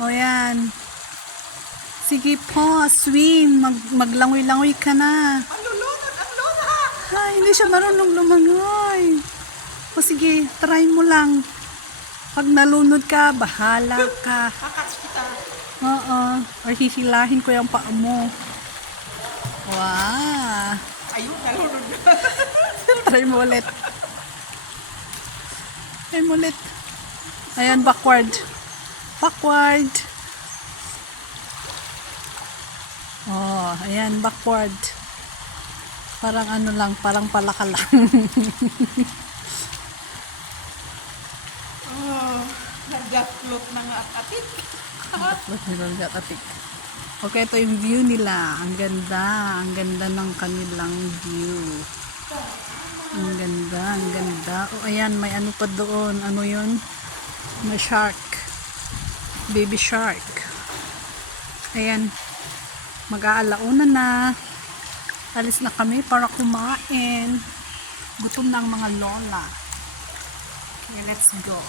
O yan. Sige po, swim. Maglangoy-langoy ka na. Ang lulunod, ang lola! Ay, hindi siya marunong lumangoy. O sige, try mo lang. Pag nalunod ka, bahala ka. Kakats kita. Oo. Or hihilahin ko yung paa mo. Wow. Ayun, nalunod na. Try mo ulit. Try mo ulit. Ayan, backward. Backward. Oh, ayan, backward. Parang ano lang, parang palaka lang. Oh, nag-float na nga atit. Okay, ito yung view nila. Ang ganda. Ang ganda ng kanilang view. Ang ganda, ang ganda. Oh, ayan, may ano pa doon. Ano yun? May shark. Baby shark. Ayan. Mag-aalauna na. Alis na kami para kumain. Gutom na ang mga lola. Okay, let's go.